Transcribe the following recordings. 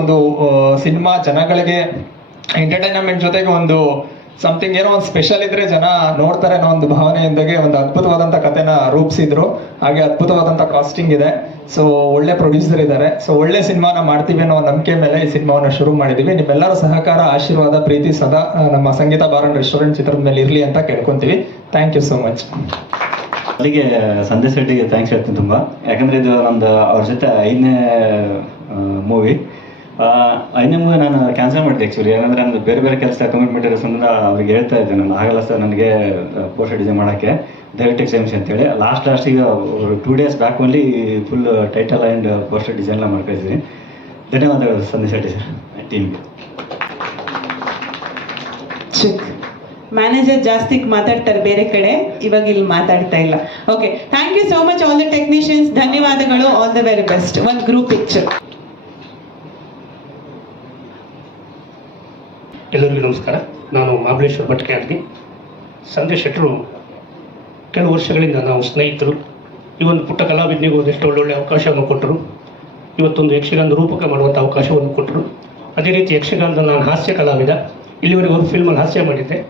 ಒಂದು ಸಿನಿಮಾ ಜನಗಳಿಗೆ ಎಂಟರ್ಟೈನ್ಮೆಂಟ್ ಜೊತೆಗೆ ಒಂದು ಸಮಥಿಂಗ್ ಏನೋ ಒಂದು ಸ್ಪೆಷಲ್ ಇದ್ರೆ ಜನ ನೋಡ್ತಾರೆ ಅನ್ನೋ ಒಂದು ಭಾವನೆಯಿಂದಾಗೆ ಒಂದು ಅದ್ಭುತವಾದಂತ ಕಥೆನ ರೂಪಿಸಿದ್ರು. ಹಾಗೆ ಅದ್ಭುತವಾದಂತ ಕಾಸ್ಟಿಂಗ್ ಇದೆ. ಸೊ ಒಳ್ಳೆ ಪ್ರೊಡ್ಯೂಸರ್ ಇದ್ದಾರೆ. ಸೊ ಒಳ್ಳೆ ಸಿನಿಮಾನ ಮಾಡ್ತೀವಿ ಅನ್ನೋ ನಂಬಿಕೆ ಮೇಲೆ ಈ ಸಿನಿಮಾವನ್ನು ಶುರು ಮಾಡಿದೀವಿ. ನಿಮ್ಮೆಲ್ಲರ ಸಹಕಾರ, ಆಶೀರ್ವಾದ, ಪ್ರೀತಿ ಸದಾ ನಮ್ಮ ಸಂಗೀತ ಬಾರನ್ ರೆಸ್ಟೋರೆಂಟ್ ಚಿತ್ರದ ಮೇಲೆ ಇರಲಿ ಅಂತ ಕೇಳ್ಕೊಂತೀವಿ. ಥ್ಯಾಂಕ್ ಯು ಸೋ ಮಚ್ ಅಲ್ಲಿಗೆ ಸಂದೇಶ್ ರೆಡ್ಡಿಗೆ ಥ್ಯಾಂಕ್ಸ್ ಹೇಳ್ತೀನಿ ತುಂಬ. ಯಾಕಂದ್ರೆ ಇದು ನಮ್ದು ಅವ್ರ ಜೊತೆ ಐದನೇ ಮೂವಿ ಐದನೇ ಮುಂದೆ ನಾನು ಕ್ಯಾನ್ಸಲ್ ಮಾಡಿದೆ ಆ್ಯಕ್ಚುಲಿ ಏನಂದರೆ ನಾನು ಬೇರೆ ಬೇರೆ ಕೆಲಸ ಕಮಿಟ್ಮೆಂಟ್ ಇರೋದ್ರಿಂದ ಅವ್ರಿಗೆ ಹೇಳ್ತಾ ಇದ್ದೆ ನಾನು. ಆಗಲ್ಲ ಸರ್ ನನಗೆ ಪೋಸ್ಟರ್ ಡಿಸೈನ್ ಮಾಡೋಕ್ಕೆ. ದಯವಿಟ್ಟು ಎಕ್ಸಾಮ್ಸ್ ಅಂತೇಳಿ. ಲಾಸ್ಟ್ ಲಾಸ್ಟಿಗೆ two days back only full title and poster design ಎಲ್ಲ ಮಾಡ್ಕೊಳ್ತೀನಿ. ಧನ್ಯವಾದಗಳು ಸಂದೇಶ್ ಶೆಟ್ಟಿ ಸರ್. ಟೀಮ್ಗೆ ಚೆಕ್ ಮ್ಯಾನೇಜರ್ ಜಾಸ್ತಿ ಮಾತಾಡ್ತಾರೆ ಬೇರೆ ಕಡೆ. ಇವಾಗ ಇಲ್ಲಿ ಮಾತಾಡ್ತಾ ಇಲ್ಲ. Okay thank you so much all the technicians ಧನ್ಯವಾದಗಳು. ಆಲ್ ದ ವೆರಿ ಬೆಸ್ಟ್ ಒಂದು ಗ್ರೂಪ್ ಪಿಕ್ಚರ್ ಎಲ್ಲರಿಗೂ ನಮಸ್ಕಾರ. ನಾನು ಮಹಾಬಲೇಶ್ವರ ಭಟ್ಕೆ ಅಂತೀನಿ ಸಂಜೆ ಶೆಟ್ಟರು ಕೆಲವು ವರ್ಷಗಳಿಂದ ನಾವು ಸ್ನೇಹಿತರು. ಈ ಒಂದು ಪುಟ್ಟ ಕಲಾವಿದನಿಗೂ ಒಂದಿಷ್ಟು ಒಳ್ಳೊಳ್ಳೆ ಅವಕಾಶವನ್ನು ಕೊಟ್ಟರು. ಇವತ್ತೊಂದು ಯಕ್ಷಗಾನ ರೂಪಕ ಮಾಡುವಂಥ ಅವಕಾಶವನ್ನು ಕೊಟ್ಟರು. ಅದೇ ರೀತಿ ಯಕ್ಷಗಾನದ ನಾನು ಹಾಸ್ಯ ಕಲಾವಿದ. ಇಲ್ಲಿವರೆಗೆ ಒಂದು ಫಿಲ್ಮಲ್ಲಿ ಹಾಸ್ಯ ಮಾಡಿದ್ದೆ.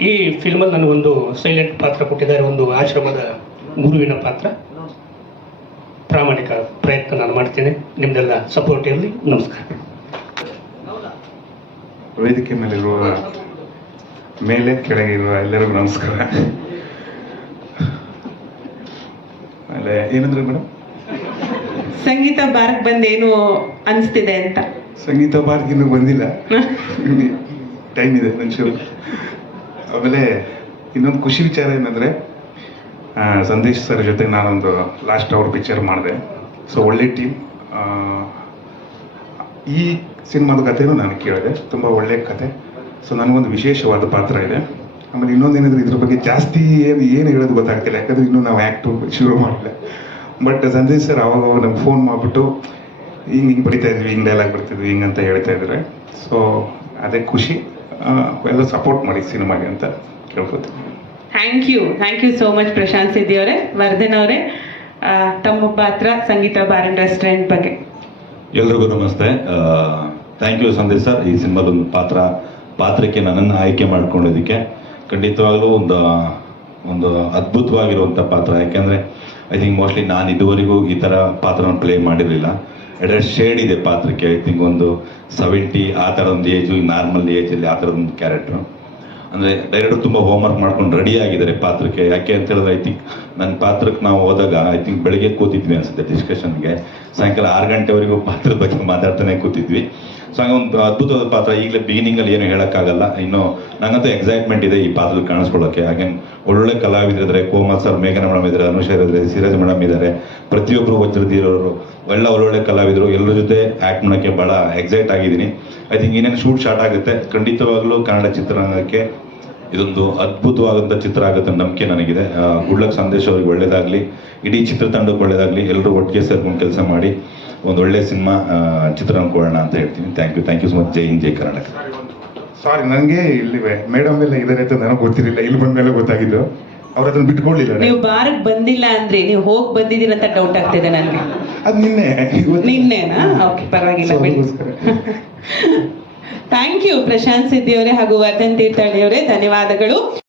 ಈ ಫಿಲ್ಮಲ್ಲಿ ನನಗೊಂದು ಸೈಲೆಂಟ್ ಪಾತ್ರ ಕೊಟ್ಟಿದ್ದಾರೆ. ಒಂದು ಆಶ್ರಮದ ಗುರುವಿನ ಪಾತ್ರ. ಪ್ರಾಮಾಣಿಕ ಪ್ರಯತ್ನ ನಾನು ಮಾಡ್ತೇನೆ. ನಿಮ್ದೆಲ್ಲ ಸಪೋರ್ಟ್ ಇರಲಿ. ನಮಸ್ಕಾರ. ವೇದಿಕೆ ಮೇಲಿರುವ ಮೇಲೆ ಕೆಳಗೆ ಇರುವ ಎಲ್ಲರಿಗೂ ನಮಸ್ಕಾರ. ಆಮೇಲೆ ಏನಂದ್ರೆ ಮೇಡಮ್? ಸಂಗೀತ ಬಾರ್ಕ್ ಬಂದು ಏನು ಅನಿಸ್ತಿದೆ ಅಂತ. ಸಂಗೀತ ಬಾರ್ಕ್ ಇನ್ನೂ ಬಂದಿಲ್ಲ. ಟೈಮ್ ಇದೆ ಒಂಚೂರು. ಆಮೇಲೆ ಇನ್ನೊಂದು ಖುಷಿ ವಿಚಾರ ಏನಂದ್ರೆ ಸಂದೇಶ್ ಸರ್ ಜೊತೆ ನಾನೊಂದು ಲಾಸ್ಟ್ ಅವರ್ ಪಿಕ್ಚರ್ ಮಾಡಿದೆ. ಸೊ ಒಳ್ಳೆ ಟೀಮ್ ಈ ಸಿನಿಮಾದ ಕಥೆನೂ ನಾನು ಕೇಳಿದೆ. ತುಂಬ ಒಳ್ಳೆಯ ಕತೆ ಸೊ ನನಗೊಂದು ವಿಶೇಷವಾದ ಪಾತ್ರ ಇದೆ. ಆಮೇಲೆ ಇನ್ನೊಂದೇನಂದ್ರೆ ಇದ್ರ ಬಗ್ಗೆ ಜಾಸ್ತಿ ಏನು ಏನು ಹೇಳೋದು ಗೊತ್ತಾಗ್ತಿಲ್ಲ. ಯಾಕಂದ್ರೆ ಇನ್ನೂ ನಾವು ಆ್ಯಕ್ಟು ಶುರು ಮಾಡಿಲ್ಲ. ಬಟ್ ಸಂಜಯ್ ಸರ್ ಅವಾಗ ಅವಾಗ ನಮ್ಗೆ ಫೋನ್ ಮಾಡಿಬಿಟ್ಟು, ಹಿಂಗೆ ಹಿಂಗೆ ಬರಿತಾ ಇದ್ವಿ, ಹಿಂಗೆ ಡೈಲಾಗ್ ಬರ್ತಿದ್ವಿ, ಹಿಂಗೆ ಅಂತ ಹೇಳ್ತಾ ಇದ್ದಾರೆ. ಸೊ ಅದೇ ಖುಷಿ. ಎಲ್ಲ ಸಪೋರ್ಟ್ ಮಾಡಿ ಸಿನಿಮಾಗೆ ಅಂತ ಕೇಳ್ಕೊತೀನಿ. Thank you thank you so much Prashanth Siddi ಅವರೇ, ವರ್ಧನ್ ಅವರೇ. ತಮ್ಮ ಪಾತ್ರ ಸಂಗೀತ ಬಾರನ್ ರೆಸ್ಟೋರೆಂಟ್ ಬಗ್ಗೆ. ಎಲ್ರಿಗೂ ನಮಸ್ತೆ. ಥ್ಯಾಂಕ್ ಯು ಸಂದೇಶ್ ಸರ್, ಈ ಸಿನಿಮಾದೊಂದು ಪಾತ್ರ, ಪಾತ್ರಕ್ಕೆ ನನ್ನನ್ನು ಆಯ್ಕೆ ಮಾಡ್ಕೊಂಡಿದ್ದಕ್ಕೆ. ಖಂಡಿತವಾಗಲೂ ಒಂದು ಒಂದು ಅದ್ಭುತವಾಗಿರುವಂಥ ಪಾತ್ರ. ಯಾಕೆಂದರೆ ಐ ಥಿಂಕ್ ಮೋಸ್ಟ್ಲಿ ನಾನು ಇದುವರೆಗೂ ಈ ಥರ ಪಾತ್ರವನ್ನು ಪ್ಲೇ ಮಾಡಿರಲಿಲ್ಲ. ಎರಡು ಶೇಡ್ ಇದೆ ಪಾತ್ರಕ್ಕೆ. ಐ ಥಿಂಕ್ ಒಂದು ಸೆವೆಂಟಿ ಆ ಥರ ಒಂದು ಏಜು ನಾರ್ಮಲ್ ಏಜಲ್ಲಿ ಆ ಥರದೊಂದು ಕ್ಯಾರೆಕ್ಟ್ರು ಅಂದರೆ ತುಂಬಾ ತುಂಬ ಹೋಮ್ವರ್ಕ್ ಮಾಡ್ಕೊಂಡು ರೆಡಿ ಆಗಿದ್ದಾರೆ ಪಾತ್ರಕ್ಕೆ. ಯಾಕೆ ಅಂತ ಹೇಳಿದ್ರೆ ಐ ಥಿಂಕ್ ನನ್ನ ಪಾತ್ರಕ್ಕೆ ನಾವು ಹೋದಾಗ ಐ ಥಿಂಕ್ ಬೆಳಿಗ್ಗೆ ಕೂತಿದ್ವಿ ಅನಿಸುತ್ತೆ ಡಿಸ್ಕಷನ್ಗೆ ಸಾಯಂಕಾಲ ಆರು ಗಂಟೆವರೆಗೂ ಪಾತ್ರದ ಬಗ್ಗೆ ಮಾತಾಡ್ತಾನೆ ಕೂತಿದ್ವಿ. ಸೊ ಹಂಗೆ ಒಂದು ಅದ್ಭುತವಾದ ಪಾತ್ರ. ಈಗಲೇ ಬಿಗಿನಿಂಗಲ್ಲಿ ಏನು ಹೇಳೋಕ್ಕಾಗಲ್ಲ. ಇನ್ನು ನಂಗಂತೂ ಎಕ್ಸೈಟ್ಮೆಂಟ್ ಇದೆ ಈ ಪಾತ್ರದಲ್ಲಿ ಕಾಣಿಸ್ಕೊಳ್ಳೋಕ್ಕೆ ಹಾಗೆ ಒಳ್ಳೊಳ್ಳೆ ಕಲಾವಿದರಿದ್ದಾರೆ. ಕೋಮಲ್ ಸರ್, ಮೇಘನ ಮೇಡಮ್ ಇದ್ದಾರೆ, ಅನುಷಾ ಇದ್ದಾರೆ, ಸಿರಾಜ್ ಮೇಡಮ್ ಇದ್ದಾರೆ. ಪ್ರತಿಯೊಬ್ಬರು ವಜ್ರಧೀರವರು ಎಲ್ಲ ಒಳ್ಳೊಳ್ಳೆ ಕಲಾವಿದರು. ಎಲ್ಲರ ಜೊತೆ ಆ್ಯಕ್ಟ್ ಮಾಡೋಕ್ಕೆ ಭಾಳ ಎಕ್ಸೈಟ್ ಆಗಿದ್ದೀನಿ. ಐ ಥಿಂಕ್ ಇನ್ನೇನು ಶೂಟ್ ಸ್ಟಾರ್ಟ್ ಆಗುತ್ತೆ. ಖಂಡಿತವಾಗ್ಲೂ ಕನ್ನಡ ಚಿತ್ರರಂಗಕ್ಕೆ ಇದೊಂದು ಅದ್ಭುತವಾದಂಥ ಚಿತ್ರ ಆಗುತ್ತೆ ನಂಬಿಕೆ ನನಗಿದೆ. ಗುಡ್ಲಕ್ ಸಂದೇಶ್ ಅವ್ರಿಗೆ ಒಳ್ಳೇದಾಗಲಿ ಇಡೀ ಚಿತ್ರತಂಡಕ್ಕೆ ಒಳ್ಳೇದಾಗಲಿ ಎಲ್ಲರೂ ಒಟ್ಟಿಗೆ ಸೇರ್ಕೊಂಡು ಕೆಲಸ ಮಾಡಿ ಒಂದು ಒಳ್ಳೆ ಸಿನಿಮಾ ಚಿತ್ರರಂಗ ಕೊಡೋಣ ಅಂತ ಹೇಳ್ತೀನಿ. Thank you thank you so much Jai Hind Jai Karnataka. Sorry ನನಗೆ ಇಲ್ಲಿ ಮೇಡಮ್ ಎಲ್ಲ ಇದ್ದಾರೆ ಅಂತ ನನಗೆ ಗೊತ್ತಿರಲಿಲ್ಲ. ಇಲ್ಲಿ ಬಂದ ಮೇಲೆ ಗೊತ್ತಾಗಿದ್ದು. ಅವ್ರು ಅದನ್ನ ಬಿಟ್ಕೊಳ್ಳಿಲ್ಲ ನೀವು ಬಾರಕ್ ಬಂದಿಲ್ಲ ಅಂದ್ರೆ ನೀವು ಹೋಗಿ ಬಂದಿದ್ದೀರ ಅಂತ ಡೌಟ್ ಆಗ್ತಿದೆ ನನಗೆ. ಅದು ನಿನ್ನೆ. ನಿನ್ನೆ ನಿನ್ನೆನಾ ಓಕೆ ಪರವಾಗಿಲ್ಲ. ಥ್ಯಾಂಕ್ ಯು ಪ್ರಶಾಂತ್ ಸಿದ್ದಿಯವರೇ ಹಾಗೂ ವರ್ಧನ್ ತೀರ್ಥಹಳ್ಳಿಯವರೇ ಧನ್ಯವಾದಗಳು.